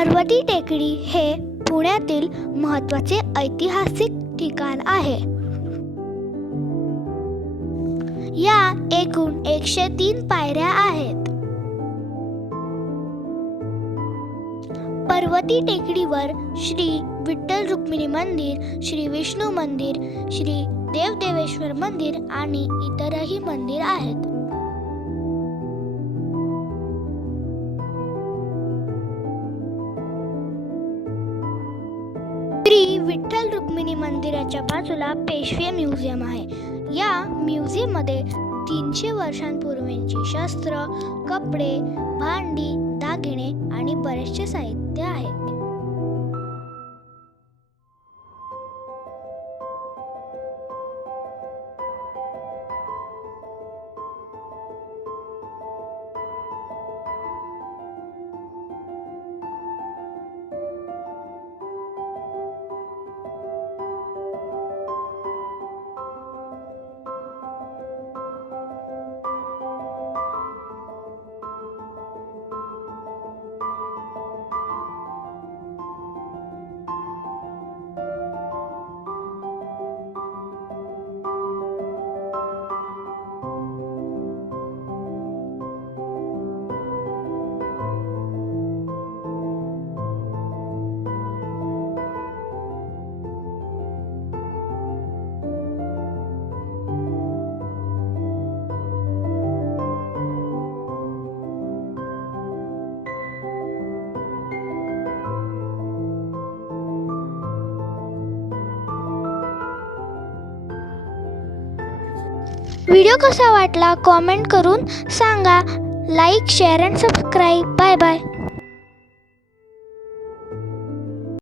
पर्वती टेकडी हे पुण्यातील महत्त्वाचे ऐतिहासिक ठिकाण आहे. या एकूण 103 पायऱ्या आहेत. पर्वती टेकडीवर श्री विठ्ठल रुक्मिणी मंदिर, श्री विष्णू मंदिर, श्री देवदेवेश्वर मंदिर आणि इतरही मंदिर आहेत. श्री विठ्ठल रुक्मिणी मंदिराच्या बाजूला पेशवे म्युझियम आहे. या म्युझियममध्ये 300 वर्षांपूर्वीची शस्त्र, कपडे, भांडी, दागिने आणि बरेचसे साहित्य आहे. व्हिडिओ कसा वाटला कमेंट करून सांगा. Like, share and subscribe. Bye bye.